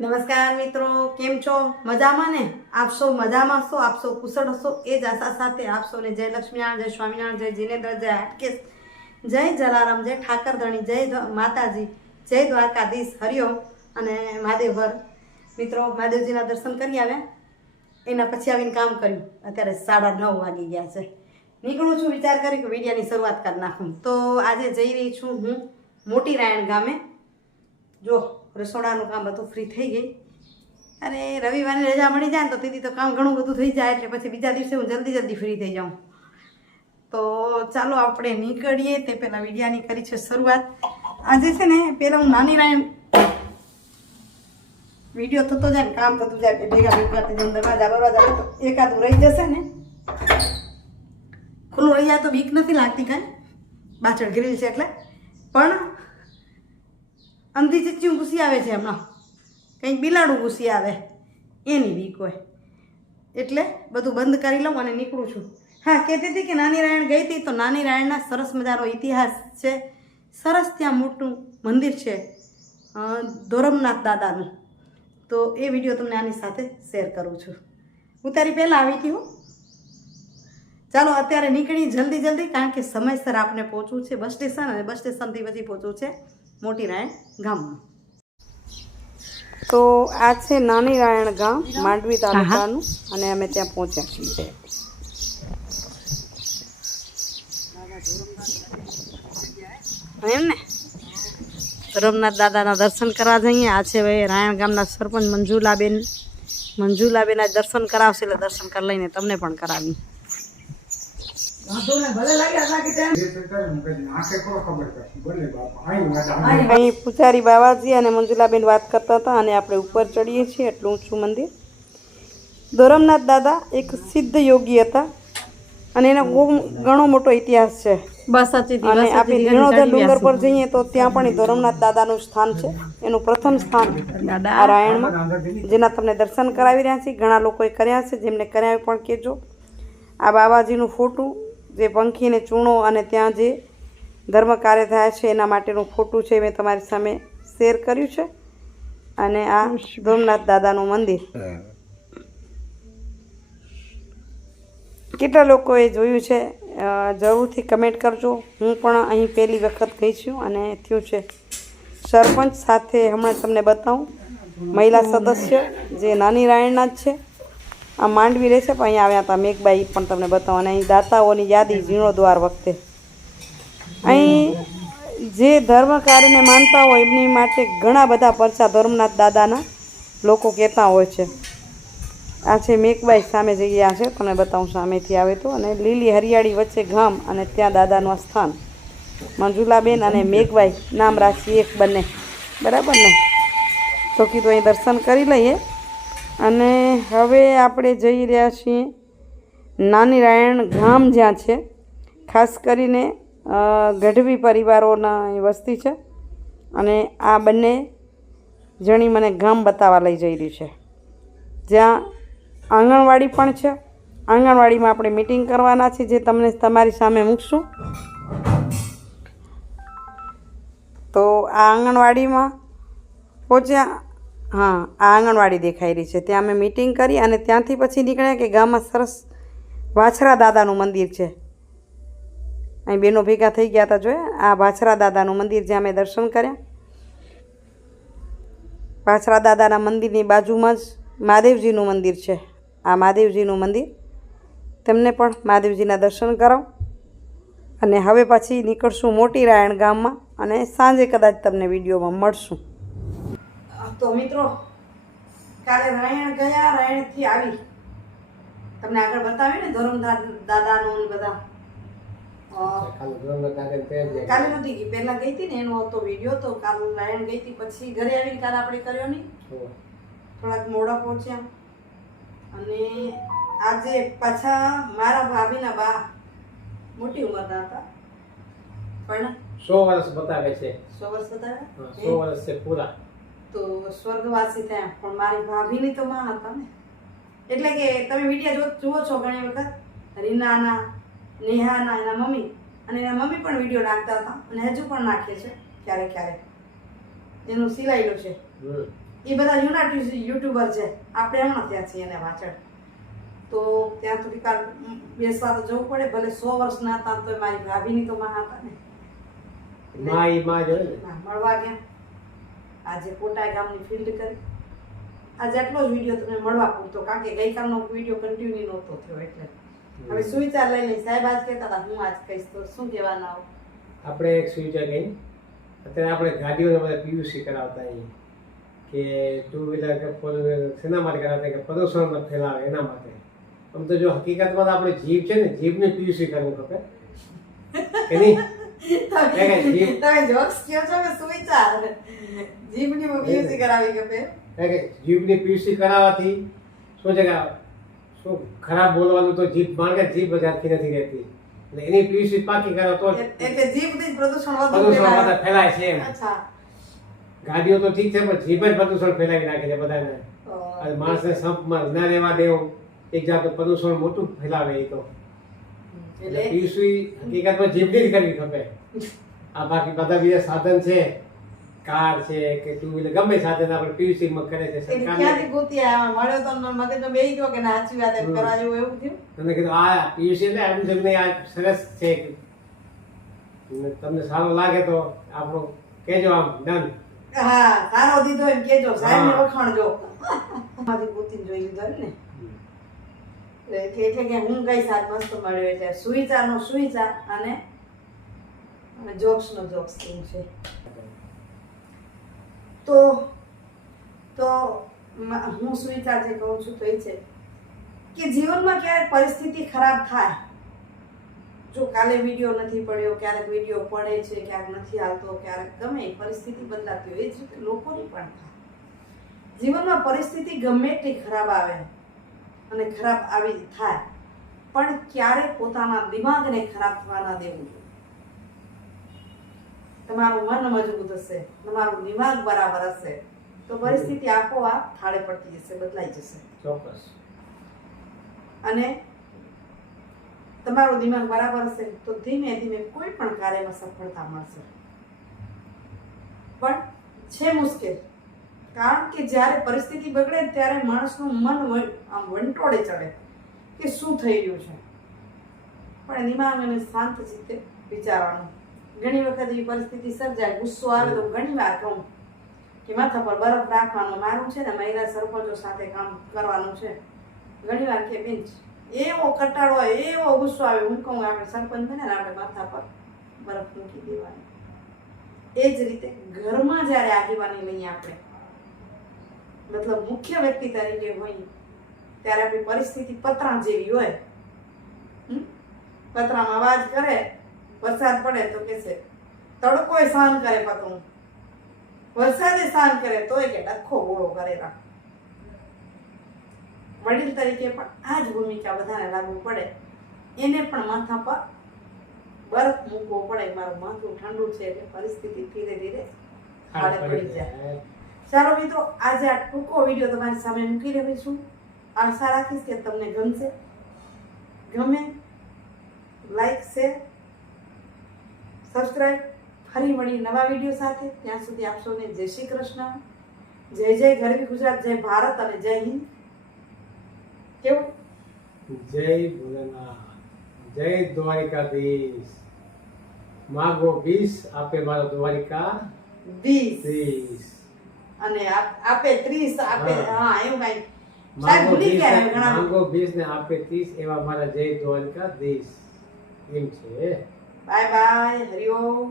નમસ્કાર મિત્રો, કેમ છો? મજામાં ને? આપશો મજામાં છો આપશો કુશળ હશો? એ જ આશા સાથે આપશો ને જય લક્ષ્મીનારાયણ, જય સ્વામિનારાયણ, જય જિનેન્દ્ર, જય હાટકેશ, જય જલારામ, જય ઠાકરધણી, જય માતાજી, જય દ્વારકાધીશ, હરિઓમ અને મહાદેવર મિત્રો, મહાદેવજીના દર્શન કરી આવ્યા. એના પછી આવીને કામ કર્યું. અત્યારે સાડા નવ વાગી ગયા છે. નીકળું છું, વિચાર કરી કે વિડીયાની શરૂઆત કરી નાખું. તો આજે જઈ રહી છું હું મોટી રાયણ ગામે. જો રસોડાનું કામ બધું ફ્રી થઈ ગઈ. અને રવિવારની રજા મળી જાય ને તો તેથી તો કામ ઘણું બધું થઈ જાય, એટલે પછી બીજા દિવસે હું જલ્દી જલ્દી ફ્રી થઈ જાઉં. તો ચાલો આપણે નીકળીએ, તે પહેલાં વિડિયાની કરી છે શરૂઆત. આજે છે ને, પહેલાં હું નાની નાની વીડિયો થતો જાય ને, કામ થતું જાય ભેગા ભેગા થઈ દરવાજા, બરવાજા તો એકાદું રહી જશે ને. ખુલ્લું રહી જાય તો બીક નથી લાગતી કાંઈ. પાછળ ગ્રીલ છે એટલે. પણ અંધી ચીચી ઘૂસી આવે છે હમણાં. કંઈક બિલાડું ઘૂસી આવે. એની બીક હોય. એટલે બધું બંધ કરી લઉં અને નીકળું છું. હા, કહેતી હતી કે નાની રાયણ ગઈ હતી તો નાની રાયણના સરસ મજાનો ઇતિહાસ છે. સરસ ત્યાં મોટું મંદિર છે ધોરમનાથ દાદાનું. તો એ વીડિયો તમને આની સાથે શેર કરું છું. હું તારી પહેલાં આવી હતી હું. ચાલો, અત્યારે નીકળી જલ્દી જલ્દી, કારણ કે સમયસર આપણે પહોંચવું છે. બસ સ્ટેશન અને બસ સ્ટેશનથી પછી પહોંચવું છે. મોટી રાયણ ગામમાં. તો આ છે નાની રાયણ ગામ માંડવી તાલુકાનું અને અમે ત્યાં પહોંચ્યા છીએ. એમ ને? રમનાથ દાદાના દર્શન કરવા જઈએ. આ છે ભાઈ રાયણ ગામના સરપંચ મંજુલાબેન. મંજુલાબેન આજ દર્શન કરાવશે એટલે દર્શન કરી લઈને તમને પણ કરાવી અહીં પૂજારી બાવાજી અને મંજુલાબેન વાત કરતા હતા અને આપણે ઉપર ચડીએ છીએ એટલું ઊંચું મંદિર. ધોરમનાથ દાદા એક સિદ્ધ યોગી હતા અને એનો બહુ ઘણો મોટો ઇતિહાસ છે. બસ અને આપણે ધીણોધર ડુંગર પર જઈએ તો ત્યાં પણ એ ધોરમનાથ દાદાનું સ્થાન છે. એનું પ્રથમ સ્થાન આ રાયણમાં જેના તમને દર્શન કરાવી રહ્યા છીએ. ઘણા લોકોએ કર્યા છે જેમને કર્યા પણ કહેજો. આ બાબાજીનું ફોટું જે પંખીને ચૂણો અને ત્યાં જે ધર્મ કાર્ય થયા છે એના માટેનું ફોટું છે મેં તમારી સામે શેર કર્યું છે. અને આ ધોમનાથ દાદાનું મંદિર. કેટલા લોકોએ જોયું છે જરૂરથી કમેન્ટ કરજો. હું પણ અહીં પહેલી વખત ગઈ છું અને થયું છે. સરપંચ સાથે હમણાં તમને બતાવું. મહિલા સદસ્ય જે નાની રાયણના જ છે. આ માંડવી રહે છે પણ અહીંયા આવ્યા હતા મેઘબાઈ પણ તમને બતાવો અને અહીં દાતાઓની યાદી જીર્ણોદ્વાર વખતે. અહીં જે ધર્મ કાર્યને માનતા હોય, એમની માટે ઘણા બધા પરચા ધર્મનાથ દાદાના લોકો કહેતા હોય છે. આ છે મેઘબાઈ, સામે જગ્યા છે. તમને બતાવું, સામેથી આવે તો. અને લીલી હરિયાળી વચ્ચે ગામ અને ત્યાં દાદાનું સ્થાન. મંજુલાબેન અને મેઘબાઈ, નામ રાખી એક બંને. બરાબર ને? તો કીધું અહીં દર્શન કરી લઈએ. અને હવે આપણે જઈ રહ્યા છીએ નાની રાયણ ગામ જ્યાં છે. ખાસ કરીને ગઢવી પરિવારોના વસ્તી છે. અને આ બંને જણી મને ગામ બતાવવા લઈ જઈ રહી છે. જ્યાં આંગણવાડી પણ છે. આંગણવાડીમાં આપણે મિટિંગ કરવાના છે જે તમને તમારી સામે મૂકશું. તો આ આંગણવાડીમાં પહોંચ્યા. હા આંગણવાડી દેખાઈ રહી છે. ત્યાં અમે મિટિંગ કરી અને ત્યાંથી પછી નીકળ્યા કે ગામમાં સરસ વાછરા દાદાનું મંદિર છે. અહીં બેનો ભેગા થઈ ગયા હતા જોયા. આ વાછરા દાદાનું મંદિર જ્યાં અમે દર્શન કર્યા. વાછરા દાદાના મંદિરની બાજુમાં જ મહાદેવજીનું મંદિર છે. આ મહાદેવજીનું મંદિર. તેમને પણ મહાદેવજીના દર્શન કરાવ. અને હવે પછી નીકળશું મોટી રાયણ ગામમાં અને સાંજે કદાચ તમને વિડીયોમાં મળશું. તો મિત્રો કાલે રાયણ ગયા રાયણથી આવી. તમને આગળ બતાવ્યું ને ધરમદાર દાદાનું ને બધા? કાલે નથી ગઈ પહેલા ગઈ હતી ને એનો હતો વીડિયો તો કાલ રાયણ ગઈ હતી પછી ઘરે આવીને કાલ આપણે કર્યો નહીં. થોડાક મોડા પહોંચ્યા. અને આજે પાછા મારા ભાભીના બા મોટી ઉંમરના હતા. પણ સો વર્ષ બતાવે છે. સો વર્ષ બતાવે સો વર્ષ છે પૂરા. તો સ્વર્ગવાસી થયા. પણ મારી ભાભીની તો માં હતા ને. એટલે કે તમે વીડિયો જુઓ છો ઘણી વખત. રીનાના નેહાના એના મમ્મી. અને એના મમ્મી પણ વીડિયો નાખતા હતા. અને હજુ પણ નાખે છે ક્યારેક ક્યારેક. એનું સિલાયેલું છે. એ બધા યુનાઇટેડ યુટ્યુબર છે. આપણે હમણાં ત્યાં છીએ એને વાંચડ તો ત્યાં થોડીક વાર બેસવા તો જવું પડે. ભલે સો વર્ષના હતા તો મારી ભાભીની તો માં હતા ના, મળવા ગયા. આજે કોટા ગામની ફિલ્ડ કરી. આજે આટલો જ વીડિયો તમે મળવા પૂરતો કારણ કે ગઈકાલનો વીડિયો કન્ટિન્યુ નહોતો થયો એટલે. હવે સુવિચાર લઈ લઈ સાહેબ આજ કહેતા હતા હું આજ કહીશ તો શું કહેવાના આવું? આપણે એક સુવિચાર કઈ અત્યારે આપણે ગાડીઓને બધા પીયુસી કરાવતા અહીં કે ટુ વ્હીલર કે ફોર વ્હીલર શેના માટે કરાવતા કે પ્રદૂષણ ન ફેલાવે એના માટે. આમ તો જો હકીકતમાં આપણે જીભ છે ને જીભને પીયુસી કરવું ખપે કે નહીં? તમે જોક્સ કહો છો કે સુવિચાર? જીભની પીયુસી કરાવી કે બે જીભની પીયુસી કરાવવાથી શું છે કે શું ખરાબ બોલવાનું તો જીભ માણ કે જીભ બજારથી નથી રહેતી. એટલે એની પીયુસી પાકી કરો તો એટલે જીભથી પ્રદૂષણ પ્રદૂષણ. બધા ફેલાય છે અચ્છા. ગાડીઓ તો ઠીક છે પણ જીભ જ પ્રદૂષણ ફેલાવી નાખે છે બધાને. અને માણસને સંપમાં ના રહેવા દેવું. એક જાતનું પ્રદૂષણ મોટું ફેલાવે એ તો. એટલે એટલે હકીકતમાં જીભની જ કરવી ખપે. આ બાકી બધા બીજા સાધન છે કાર છે કે ટુ વ્હીલર ગમે સાધન આપણે પીયુસી માં કરે છે સરકાર ક્યાંથી ગોતી આવ્યા? મળ્યો તો મગજ તો બેહી ગયો કે ના સાચી વાત કરવા જેવું એવું થયું? તમને કીધું આ પીયુસી એટલે એમ તમને આ સરસ છે તમને સારું લાગે તો આપણો કેજો આમ ડન. હા સારો દીધો એમ કેજો સાહેબ ને વખાણજો. મારી ગોતીને જોઈ લીધો ને. એટલે એટલે કે હું ગઈ સાત મસ્ત મળ્યો એટલે સુવિચારનો સુવિચાર અને અને જોક્સનો છે. તો તો હું સુવિચાર જે કહું છું તો એ છે કે જીવનમાં ક્યારેક પરિસ્થિતિ ખરાબ થાય. જો કાલે વીડિયો નથી પડ્યો, ક્યારેક વીડિયો પડે છે, ક્યારેક નથી આવતો ક્યારેક ગમે પરિસ્થિતિ બદલાતી હોય એ જ રીતે લોકોની પણ થાય. જીવનમાં પરિસ્થિતિ ગમે તે ખરાબ આવે. અને ખરાબ આવી થાય. પણ ક્યારે પોતાના દિમાગને ખરાબ થવા ના દેવું જોઈએ? તમારું મન મજબૂત હશે તમારું દિમાગ બરાબર હશે તો પરિસ્થિતિ આપોઆપ થાળે પડતી જશે બદલાઈ જશે. ચોક્કસ. અને તમારું દિમાગ બરાબર હશે તો ધીમે ધીમે કોઈ પણ કાર્યમાં સફળતા મળશે. પણ છે મુશ્કેલ. કારણ કે જ્યારે પરિસ્થિતિ બગડે ત્યારે માણસનું મન આમ વંટોળે ચડે કે શું થઈ રહ્યું છે? પણ દિમાગ અને શાંત રીતે વિચારવાનું. ઘણી વખત એવી પરિસ્થિતિ સર્જાય, ગુસ્સો આવે તો ઘણી વાર કહું કે માથા પર બરફ રાખવાનો મારું છે ને મહિલા સરપંચો સાથે કામ કરવાનું છે. ઘણી વાર કે બેન, એવો કટાળો હોય એવો ગુસ્સો આવે. હું કહું, આપણે સરપંચ બને ને આપણે માથા પર બરફ મૂકી દેવાની. એ જ રીતે ઘરમાં જ્યારે આગેવાની લઈએ આપણે મતલબ મુખ્ય વ્યક્તિ તરીકે હોઈએ ત્યારે આપણી પરિસ્થિતિ પતરા જેવી હોય. પતરામાં અવાજ કરે વરસાદ પડે તો કહેશે તડકોય સહન કરે પતરું. વરસાદે સહન કરે તોય કે ડખો ગોળો કરે રાખ. વડીલ તરીકે પણ આ જ ભૂમિકા બધાને લાગુ પડે. એને પણ માથા પર બરફ મૂકવો પડે. મારું માથું ઠંડુ છે એટલે પરિસ્થિતિ ધીરે ધીરે ખાડે પડી જાય. ચાલો મિત્રો આજે આ ટૂંકો વીડિયો તમારી સામે મૂકી રહ્યો છું. આશા રાખીશ કે તમને ગમશે. ગમે લાઈક શેર સબસ્ક્રાઈબ ફરી મળી નવા વીડિયો સાથે. ત્યાં સુધી આપ સૌને જય શ્રી કૃષ્ણ. જય જય ગરવી ગુજરાત જય ભારત અને જય હિન્દ. કેવું? જય ભોલેનાથ. જય દ્વારિકાધીશ. માગો બીસ આપે મારો દ્વારિકા બીસ અને આપે ત્રીસ આપે હા. એવું કઈ. સાહેબ ભૂલી ગયા ઘણા. માંગો 20 ને આપે ત્રીસ એવા મારા જય દ્વારિકાધીશ. એમ છે. Bye bye Hariom